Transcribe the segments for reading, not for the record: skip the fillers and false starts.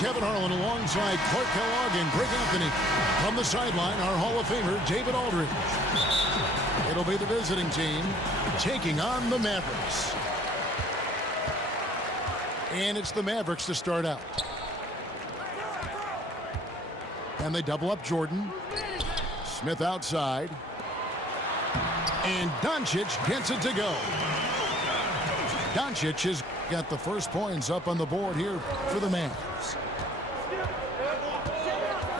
Kevin Harlan alongside Clark Kellogg and Greg Anthony. From the sideline, our Hall of Famer, David Aldridge. It'll be the visiting team taking on the Mavericks. And it's the Mavericks to start out. And they double up Jordan. Smith outside. And Doncic gets it to go. Doncic has got the first points up on the board here for the Mavs.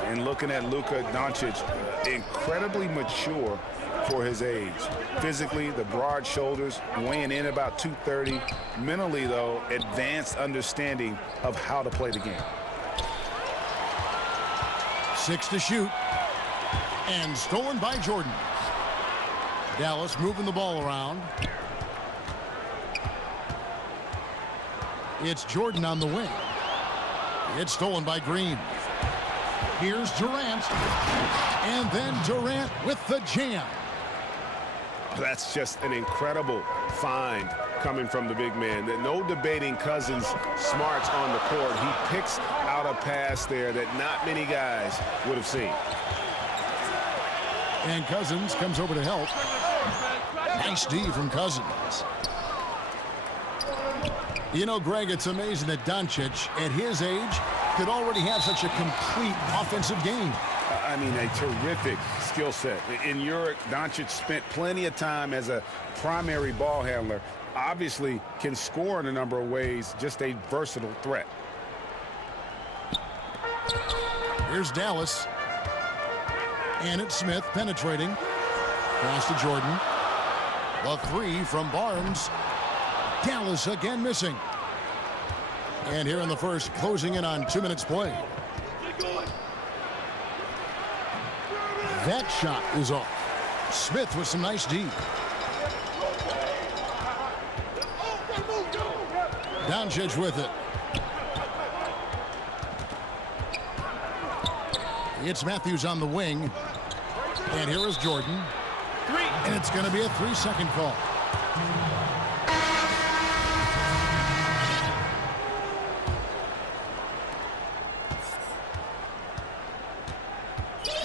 And looking at Luka Doncic, incredibly mature for his age. Physically, the broad shoulders, weighing in about 230. Mentally, though, advanced understanding of how to play the game. 6 to shoot. And stolen by Jordan. Dallas moving the ball around. It's Jordan on the wing. It's stolen by Green. Here's Durant. And then Durant with the jam. That's just an incredible find coming from the big man. No debating Cousins' smarts on the court. He picks out a pass there that not many guys would have seen. And Cousins comes over to help. Nice D from Cousins. You know, Greg, it's amazing that Doncic, at his age, could already have such a complete offensive game. I mean, a terrific skill set. In Europe, Doncic spent plenty of time as a primary ball handler. Obviously can score in a number of ways, just a versatile threat. Here's Dallas. And it's Smith penetrating. Pass to Jordan. The three from Barnes. Dallas again missing. And here in the first, closing in on 2 minutes play. That shot is off. Smith with some nice D. Doncic with it. It's Matthews on the wing. And here is Jordan. And it's going to be a 3-second call.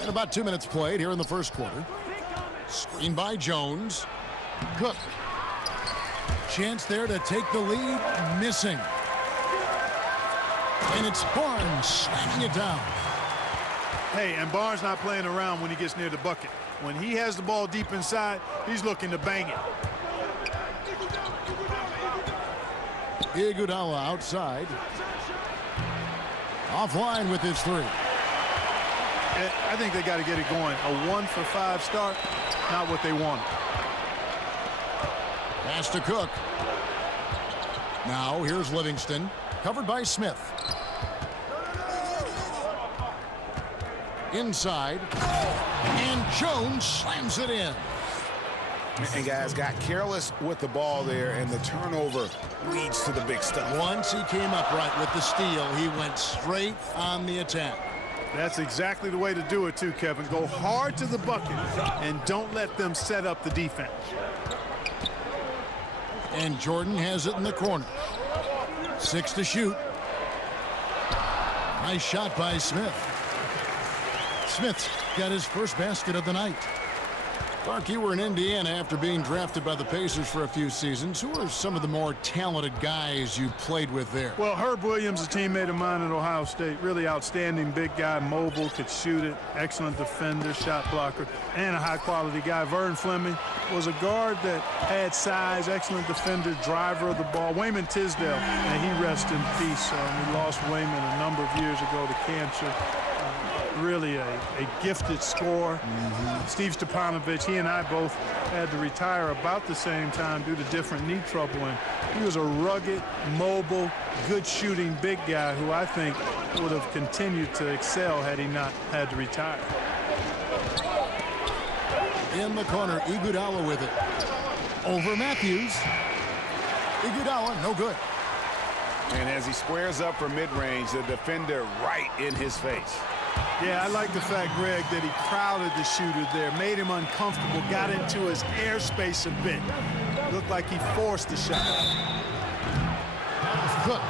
And about 2 minutes played here in the first quarter. Screen by Jones. Cook. Chance there to take the lead. Missing. And it's Barnes slamming it down. Hey, and Barnes not playing around when he gets near the bucket. When he has the ball deep inside, he's looking to bang it. Iguodala outside. Offline with his three. I think they got to get it going. A 1-for-5 start, not what they want. Pass to Cook. Now here's Livingston, covered by Smith. Inside, and Jones slams it in. And guys got careless with the ball there, and the turnover leads to the big stuff. Once he came upright with the steal, he went straight on the attack. That's exactly the way to do it too, Kevin. Go hard to the bucket and don't let them set up the defense. And Jordan has it in the corner. 6 to shoot. Nice shot by Smith. Smith's got his first basket of the night. Clark, you were in Indiana after being drafted by the Pacers for a few seasons. Who are some of the more talented guys you played with there? Well, Herb Williams, a teammate of mine at Ohio State, really outstanding big guy, mobile, could shoot it, excellent defender, shot blocker, and a high-quality guy. Vern Fleming was a guard that had size, excellent defender, driver of the ball. Wayman Tisdale, and he rests in peace. We lost Wayman a number of years ago to cancer. Really a gifted scorer. Steve Stepanovich, he and I both had to retire about the same time due to different knee trouble. And he was a rugged, mobile, good shooting big guy who I think would have continued to excel had he not had to retire. In the corner, Iguodala with it. Over Matthews. Iguodala, no good. And as he squares up for mid-range, the defender right in his face. Yeah, I like the fact, Greg, that he crowded the shooter there, made him uncomfortable, got into his airspace a bit. Looked like he forced the shot. Cook.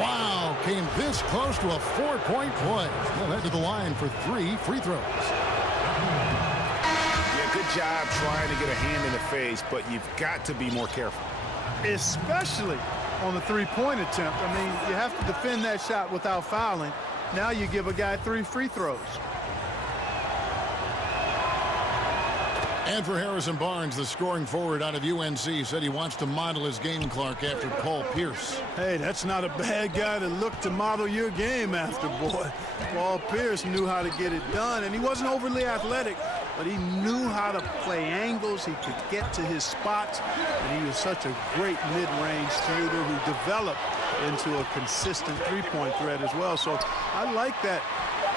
Wow, came this close to a 4-point play. He'll head to the line for 3 free throws. Yeah, good job trying to get a hand in the face, but you've got to be more careful. Especially on the three-point attempt. I mean, you have to defend that shot without fouling. Now you give a guy 3 free throws. And for Harrison Barnes, the scoring forward out of UNC, said he wants to model his game, Clark, after Paul Pierce. Hey, that's not a bad guy to look to model your game after, boy. Paul Pierce knew how to get it done, and he wasn't overly athletic, but he knew how to play angles. He could get to his spots, and he was such a great mid-range shooter who developed into a consistent three-point threat as well. So I like that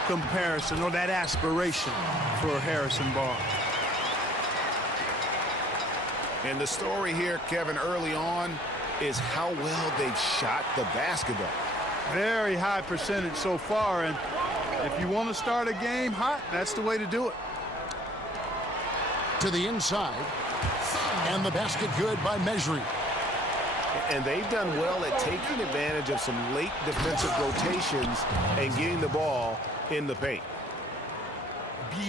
comparison or that aspiration for Harrison Barnes. And the story here, Kevin, early on is how well they've shot the basketball. Very high percentage so far, and if you want to start a game hot, that's the way to do it. To the inside, and the basket good by Mejri. And they've done well at taking advantage of some late defensive rotations and getting the ball in the paint.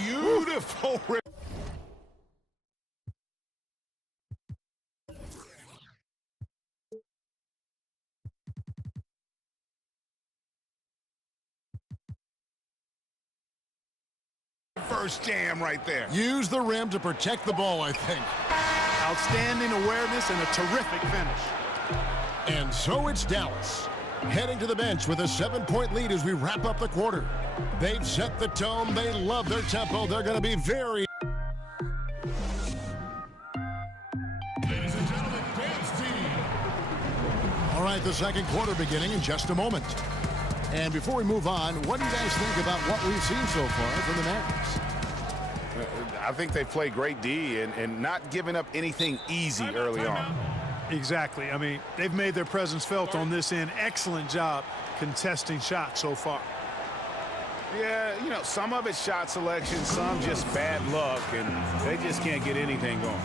Beautiful. First jam right there. Use the rim to protect the ball, I think. Outstanding awareness and a terrific finish. And so it's Dallas, heading to the bench with a 7-point lead as we wrap up the quarter. They've set the tone. They love their tempo. They're going to be very... Ladies and gentlemen, dance team. All right, the second quarter beginning in just a moment. And before we move on, what do you guys think about what we've seen so far from the Mavericks? I think they play great D and not giving up anything easy early on. Exactly. I mean, they've made their presence felt on this end. Excellent job contesting shots so far. Yeah, you know, some of it's shot selection, some just bad luck, and they just can't get anything going.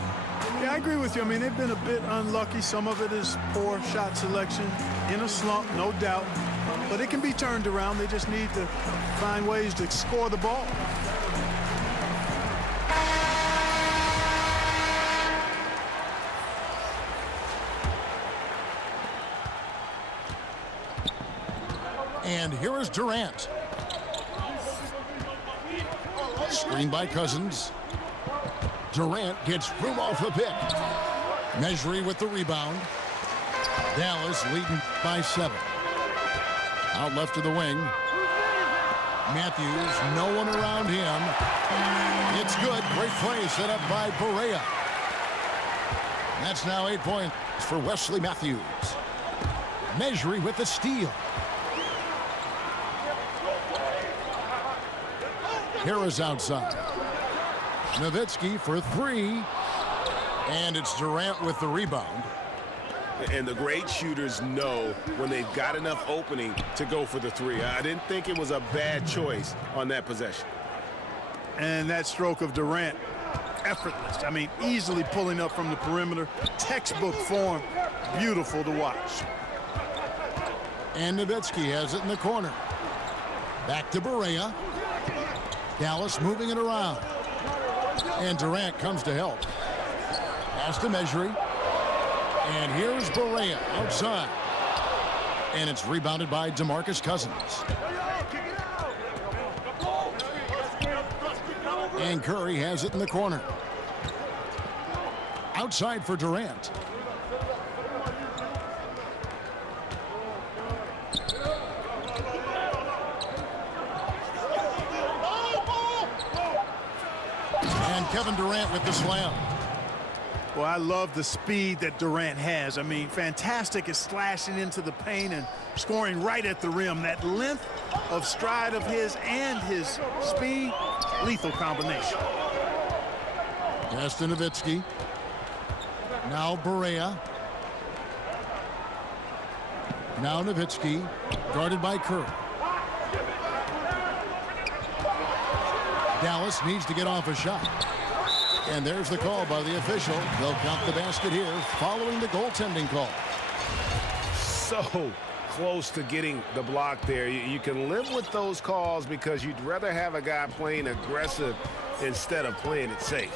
Yeah, I agree with you. I mean, they've been a bit unlucky. Some of it is poor shot selection. In a slump, no doubt. But it can be turned around. They just need to find ways to score the ball. And here is Durant. Screen by Cousins. Durant gets room off the pick. Mejri with the rebound. Dallas leading by 7. Out left to the wing. Matthews, no one around him. It's good. Great play set up by Barea. That's now 8 points for Wesley Matthews. Mejri with the steal. Harris outside. Nowitzki for 3. And it's Durant with the rebound. And the great shooters know when they've got enough opening to go for the 3. I didn't think it was a bad choice on that possession. And that stroke of Durant, effortless. I mean, easily pulling up from the perimeter. Textbook form. Beautiful to watch. And Nowitzki has it in the corner. Back to Barea. Dallas moving it around. And Durant comes to help. Pass to Mejri. And here's Barea outside. And it's rebounded by DeMarcus Cousins. And Curry has it in the corner. Outside for Durant. And Kevin Durant with the slam. Well, I love the speed that Durant has. I mean, fantastic at slashing into the paint and scoring right at the rim. That length of stride of his and his speed, lethal combination. Pass to Nowitzki. Now Barea. Now Nowitzki, guarded by Curry. Dallas needs to get off a shot. And there's the call by the official. They'll count the basket here following the goaltending call. So close to getting the block there. You can live with those calls because you'd rather have a guy playing aggressive instead of playing it safe.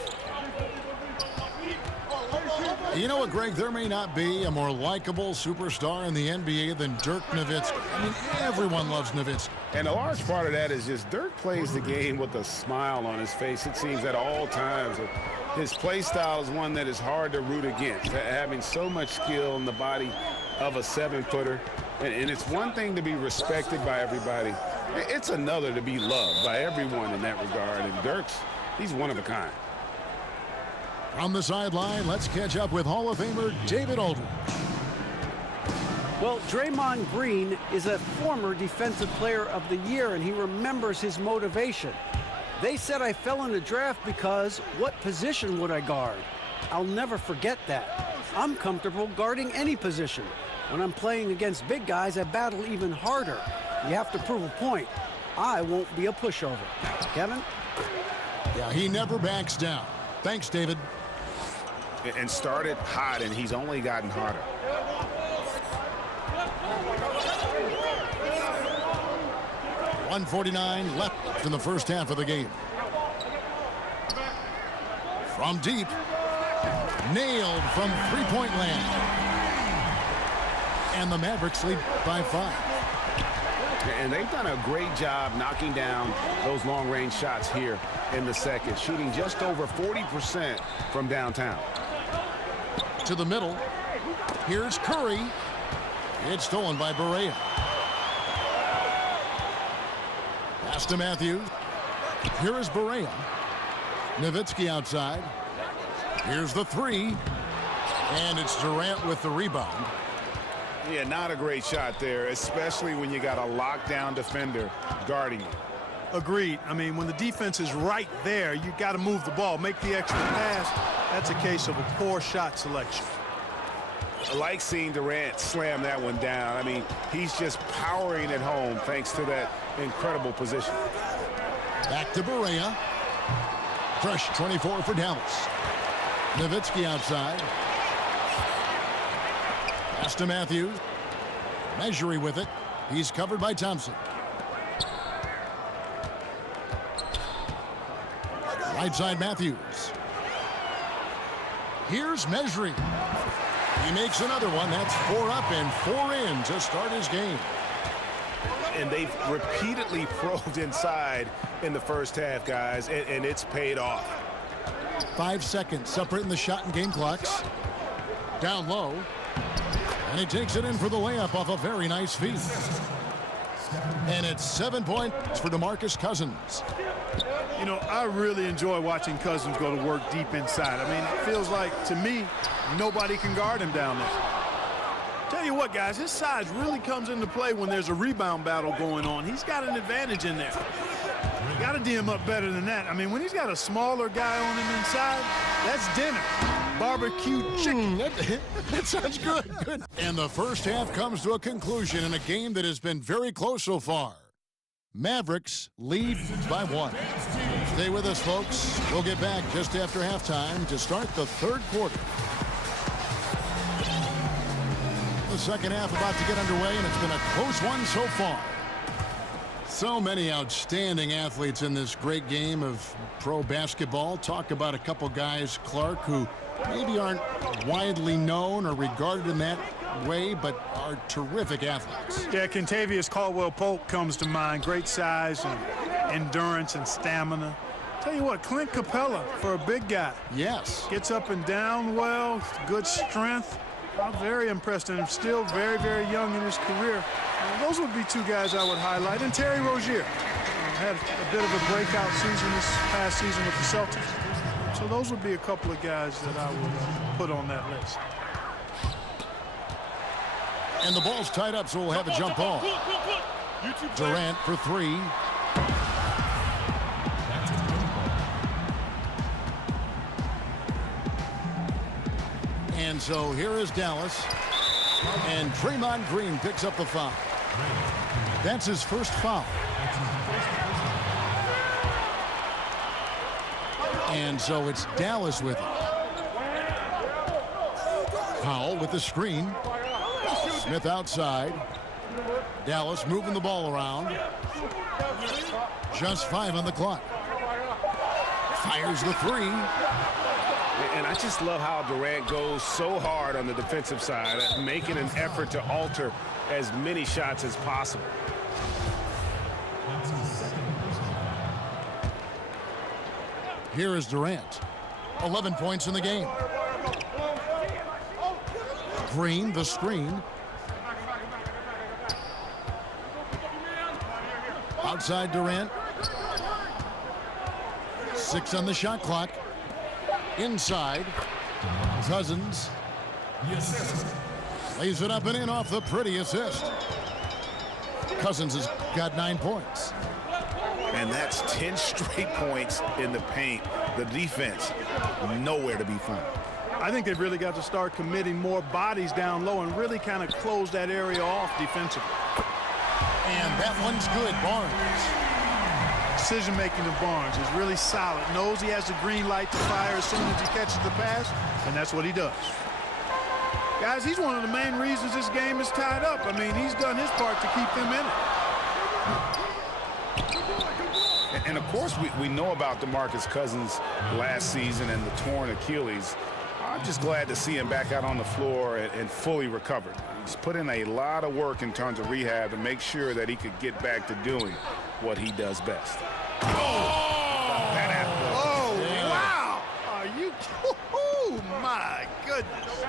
You know what, Greg? There may not be a more likable superstar in the NBA than Dirk Nowitzki. I mean, everyone loves Nowitzki. And a large part of that is just Dirk plays the game with a smile on his face, it seems, at all times. His play style is one that is hard to root against, having so much skill in the body of a 7-footer. And it's one thing to be respected by everybody. It's another to be loved by everyone in that regard. And he's one of a kind. From the sideline, let's catch up with Hall of Famer David Aldridge. Well, Draymond Green is a former Defensive Player of the Year, and he remembers his motivation. They said I fell in the draft because what position would I guard? I'll never forget that. I'm comfortable guarding any position. When I'm playing against big guys, I battle even harder. You have to prove a point. I won't be a pushover. Kevin? Yeah, he never backs down. Thanks, David. And started hot, and he's only gotten hotter. .149 left in the first half of the game. From deep. Nailed from three-point land. And the Mavericks lead by 5. And they've done a great job knocking down those long-range shots here in the second, shooting just over 40% from downtown. To the middle. Here's Curry. It's stolen by Barea. Pass to Matthews. Here is Barea. Nowitzki outside. Here's the three. And it's Durant with the rebound. Yeah, not a great shot there, especially when you got a lockdown defender guarding you. Agreed. I mean, when the defense is right there, you got to move the ball, make the extra pass. That's a case of a poor shot selection. I like seeing Durant slam that one down. I mean, he's just powering it home thanks to that incredible position. Back to Barea. Fresh 24 for Dallas. Nowitzki outside. Pass to Matthews. Measury with it. He's covered by Thompson. Right side Matthews. Here's Measury. He makes another one. That's 4 up and 4 in to start his game. And they've repeatedly probed inside in the first half, guys, and it's paid off. 5 seconds separating the shot and game clocks. Down low. And he takes it in for the layup off a very nice feed. And it's 7 points for DeMarcus Cousins. You know, I really enjoy watching Cousins go to work deep inside. I mean, it feels like, to me, nobody can guard him down there. Tell you what, guys, his size really comes into play when there's a rebound battle going on. He's got an advantage in there. Got to D him up better than that. I mean, when he's got a smaller guy on him inside, that's dinner. Barbecue chicken. That sounds good. And the first half comes to a conclusion in a game that has been very close so far. Mavericks lead by 1. Stay with us, folks. We'll get back just after halftime to start the third quarter. The second half about to get underway, and it's been a close one so far. So many outstanding athletes in this great game of pro basketball. Talk about a couple guys, Clark, who maybe aren't widely known or regarded in that way, but are terrific athletes. Yeah, Kentavious Caldwell-Pope comes to mind. Great size and endurance and stamina. Tell you what, Clint Capella, for a big guy. Yes. Gets up and down well, good strength. I'm very impressed, and still very, very young in his career. Those would be 2 guys I would highlight. And Terry Rozier had a bit of a breakout season this past season with the Celtics. So those would be a couple of guys that I would put on that list. And the ball's tied up, so we'll have a jump ball. Durant for 3. And so here is Dallas. And Draymond Green picks up the foul. That's his first foul. And so it's Dallas with it. Powell with the screen. Smith outside. Dallas moving the ball around. Just 5 on the clock. Fires the 3. And I just love how Durant goes so hard on the defensive side, making an effort to alter as many shots as possible. Here is Durant. 11 points in the game. Green, the screen. Outside Durant. 6 on the shot clock. Inside. Cousins. Lays it up and in off the pretty assist. Cousins has got 9 points. And that's 10 straight points in the paint. The defense, nowhere to be found. I think they've really got to start committing more bodies down low and really kind of close that area off defensively. And that one's good, Barnes. Decision-making of Barnes is really solid. Knows he has the green light to fire as soon as he catches the pass, and that's what he does. Guys, he's one of the main reasons this game is tied up. I mean, he's done his part to keep them in it. And of course, we know about DeMarcus Cousins last season and the torn Achilles. I'm just glad to see him back out on the floor and fully recovered. He's put in a lot of work in terms of rehab and make sure that he could get back to doing what he does best. Oh, wow! Are you? Oh, my goodness.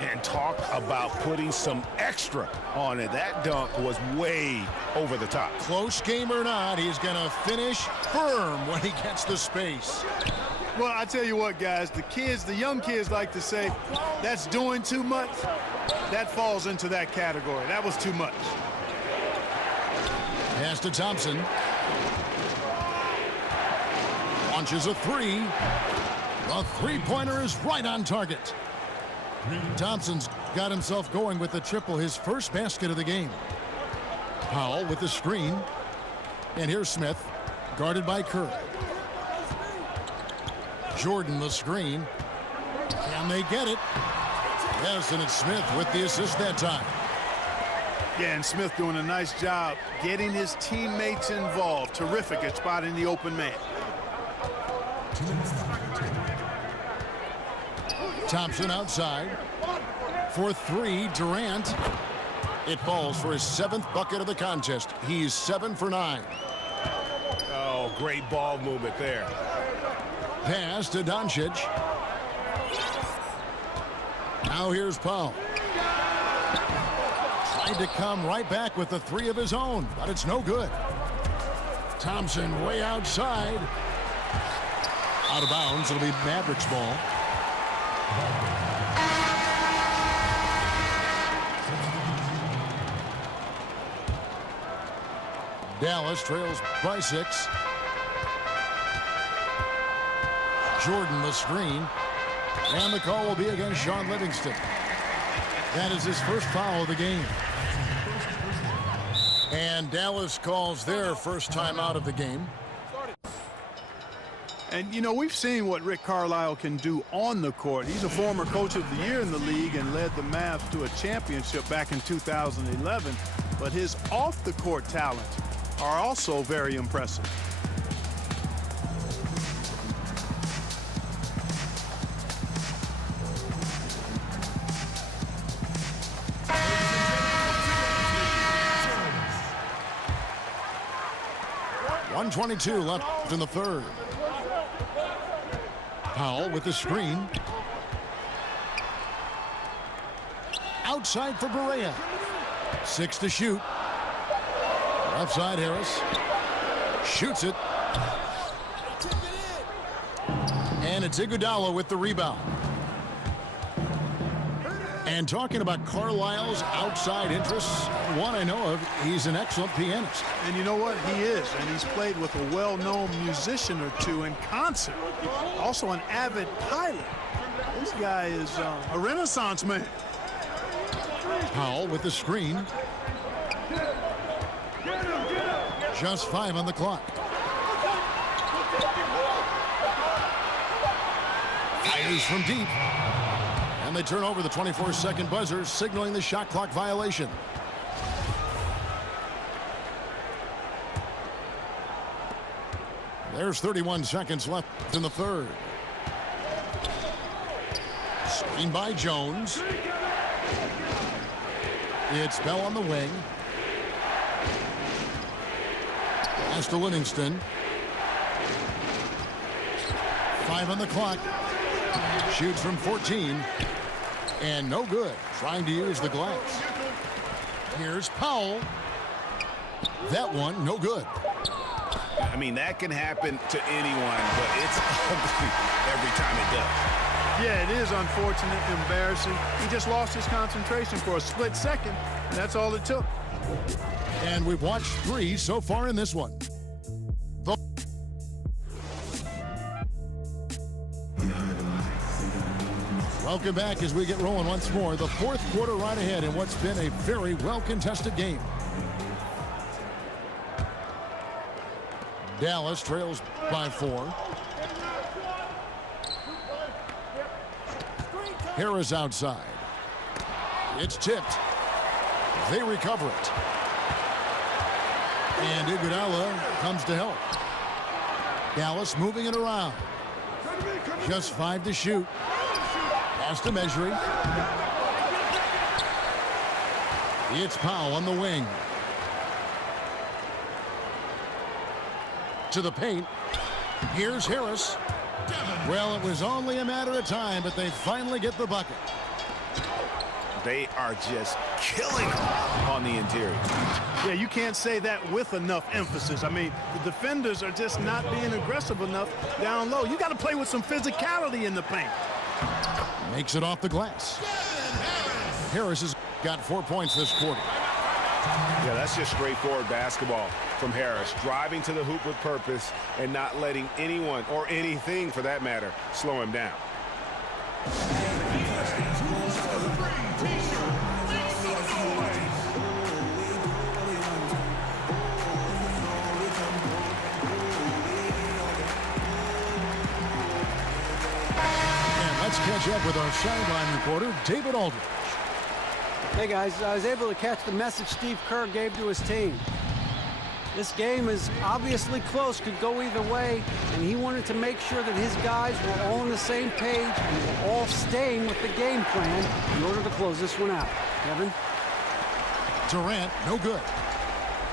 And talk about putting some extra on it. That dunk was way over the top. Close game or not, he's going to finish firm when he gets the space. Well, I tell you what, guys, the young kids like to say, that's doing too much. That falls into that category. That was too much. Pass to Thompson. Launches a 3. The three-pointer is right on target. Thompson's got himself going with the triple, his first basket of the game. Powell with the screen. And here's Smith, guarded by Curry. Jordan the screen. Can they get it? Yes, and it's Smith with the assist that time. Yeah, and Smith doing a nice job getting his teammates involved. Terrific at spotting the open man. Thompson outside. For 3, Durant. It falls for his 7th bucket of the contest. He's 7 for 9. Oh, great ball movement there. Pass to Doncic. Now here's Powell. Tried to come right back with the 3 of his own, but it's no good. Thompson way outside. Out of bounds. It'll be Mavericks ball. Dallas trails by 6. Jordan the screen. And the call will be against Sean Livingston. That is his first foul of the game. And Dallas calls their first time out of the game. And, you know, we've seen what Rick Carlisle can do on the court. He's a former coach of the year in the league and led the Mavs to a championship back in 2011. But his off-the-court talents are also very impressive. .122 left in the third. Powell with the screen. Outside for Berea. 6 to shoot. Left side Harris. Shoots it. And it's Iguodala with the rebound. And talking about Carlisle's outside interests, one I know of, he's an excellent pianist. And you know what? He is. And he's played with a well-known musician or two in concert. Also an avid pilot. This guy is a Renaissance man. Powell with the screen. Just 5 on the clock. Fires from deep. And they turn over the 24-second buzzer, signaling the shot clock violation. There's 31 seconds left in the third. Screen by Jones. It's Bell on the wing. Pass to Livingston. 5 on the clock. Shoots from 14. And no good. Trying to use the glass. Here's Powell. That one, no good. I mean, that can happen to anyone, but it's ugly every time it does. Yeah, it is unfortunate, embarrassing. He just lost his concentration for a split second, and that's all it took. And we've watched 3 so far in this one. Welcome back as we get rolling once more. The fourth quarter right ahead in what's been a very well-contested game. Dallas trails by 4. Harris outside. It's tipped. They recover it. And Iguodala comes to help. Dallas moving it around. Just 5 to shoot. Pass to Measuring. It's Powell on the wing. To the paint. Here's Harris. Well, it was only a matter of time, but they finally get the bucket. They are just killing on the interior. Yeah, you can't say that with enough emphasis. I mean, the defenders are just not being aggressive enough down low. You got to play with some physicality in the paint. Makes it off the glass. Harris has got 4 points this quarter. Yeah, that's just straightforward basketball from Harris. Driving to the hoop with purpose and not letting anyone or anything, for that matter, slow him down. Let's catch up with our sideline reporter, David Aldridge. Hey guys, I was able to catch the message Steve Kerr gave to his team. This game is obviously close, could go either way, and he wanted to make sure that his guys were all on the same page and were all staying with the game plan in order to close this one out. Kevin? Durant, no good.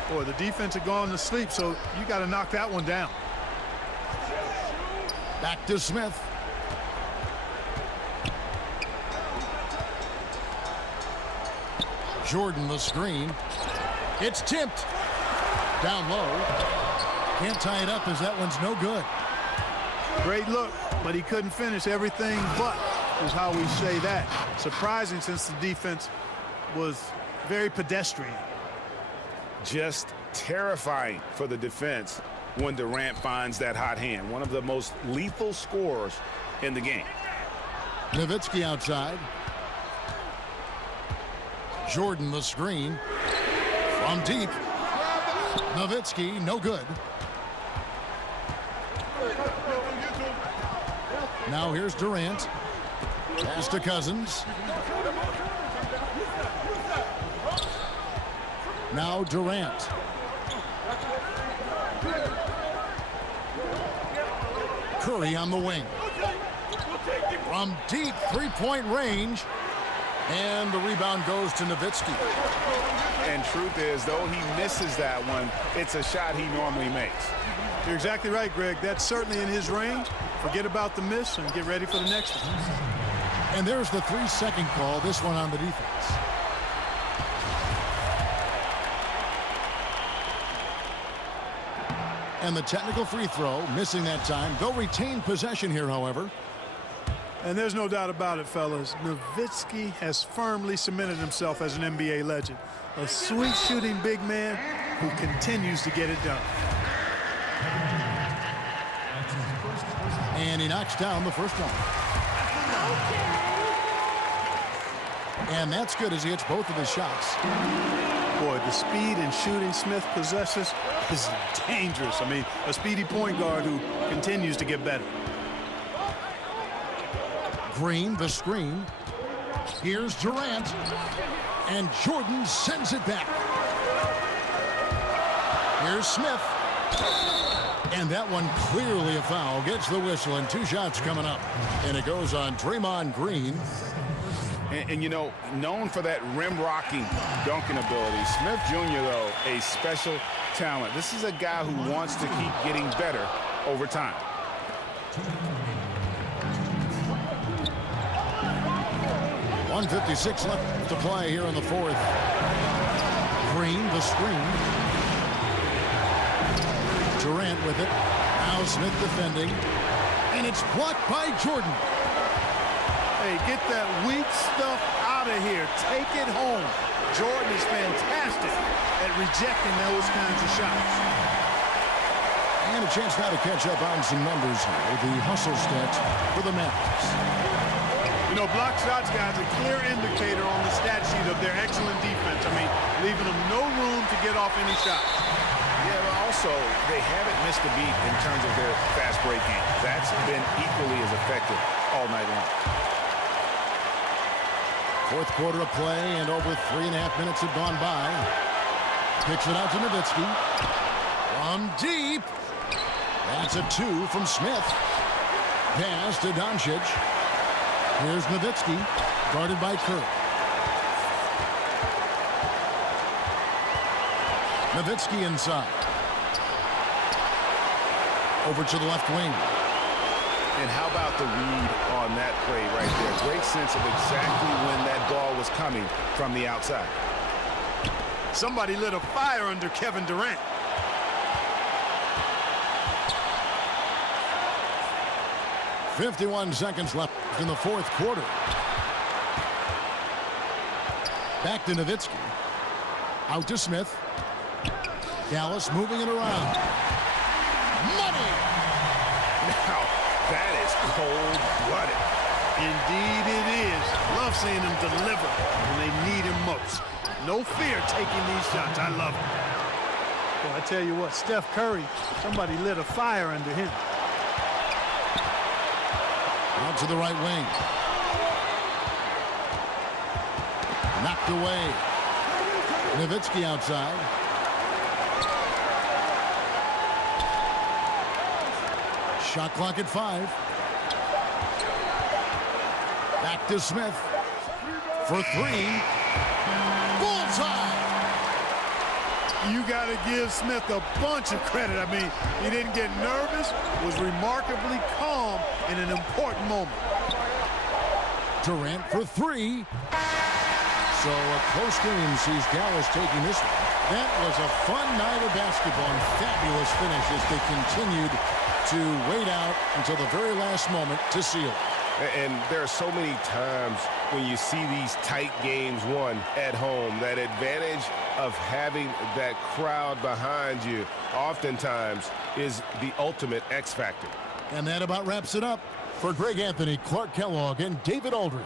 Boy, the defense had gone to sleep, so you got to knock that one down. Back to Smith. Jordan the screen. It's tipped. Down low. Can't tie it up as that one's no good. Great look, but he couldn't finish. Everything but is how we say that. Surprising since the defense was very pedestrian. Just terrifying for the defense when Durant finds that hot hand. One of the most lethal scorers in the game. Nowitzki outside. Jordan the screen. From deep. Nowitzki, no good. Now here's Durant. Pass to Cousins. Now Durant. Curry on the wing. From deep three-point range. And the rebound goes to Nowitzki. And truth is, though he misses that one, it's a shot he normally makes. You're exactly right, Greg. That's certainly in his range. Forget about the miss and get ready for the next one. And there's the 3-second call, this one on the defense. And the technical free throw, missing that time. They'll retain possession here, however. And there's no doubt about it, fellas. Nowitzki has firmly cemented himself as an NBA legend. A sweet shooting big man who continues to get it done. And he knocks down the first one. And that's good as he hits both of his shots. Boy, the speed and shooting Smith possesses is dangerous. I mean, a speedy point guard who continues to get better. Green, the screen. Here's Durant. And Jordan sends it back. Here's Smith. And that one clearly a foul. Gets the whistle, and 2 shots coming up. And it goes on Draymond Green. And you know, known for that rim-rocking dunking ability. Smith Jr., though, a special talent. This is a guy who wants to keep getting better over time. .156 left to play here in the 4th. Green, the screen. Durant with it. Now Smith defending. And it's blocked by Jordan. Hey, get that weak stuff out of here. Take it home. Jordan is fantastic at rejecting those kinds of shots. And a chance now to catch up on some numbers here. The hustle stats for the Mavericks. You know, block shots, guys, a clear indicator on the stat sheet of their excellent defense. I mean, leaving them no room to get off any shots. Yeah, but also, they haven't missed a beat in terms of their fast break game. That's been equally as effective all night long. 4th quarter of play, and over 3.5 minutes have gone by. Kicks it out to Nowitzki. From deep. That's a 2 from Smith. Pass to Doncic. Here's Nowitzki, guarded by Curry. Nowitzki inside. Over to the left wing. And how about the read on that play right there? Great sense of exactly when that ball was coming from the outside. Somebody lit a fire under Kevin Durant. .51 seconds left in the 4th quarter. Back to Nowitzki. Out to Smith. Dallas moving it around. Money! Now, that is cold-blooded. Indeed it is. Love seeing him deliver when they need him most. No fear taking these shots. I love it. Well, I tell you what, Steph Curry, somebody lit a fire under him. Out to the right wing. Knocked away. Nowitzki outside. Shot clock at 5. Back to Smith. For 3. Bullseye! You got to give Smith a bunch of credit. I mean, he didn't get nervous, was remarkably calm in an important moment. Durant for 3. So a close game sees Dallas taking this one. That was a fun night of basketball and fabulous finish as they continued to wait out until the very last moment to seal it. And there are so many times when you see these tight games won at home, that advantage of having that crowd behind you oftentimes is the ultimate X factor. And that about wraps it up. For Greg Anthony, Clark Kellogg, and David Aldridge.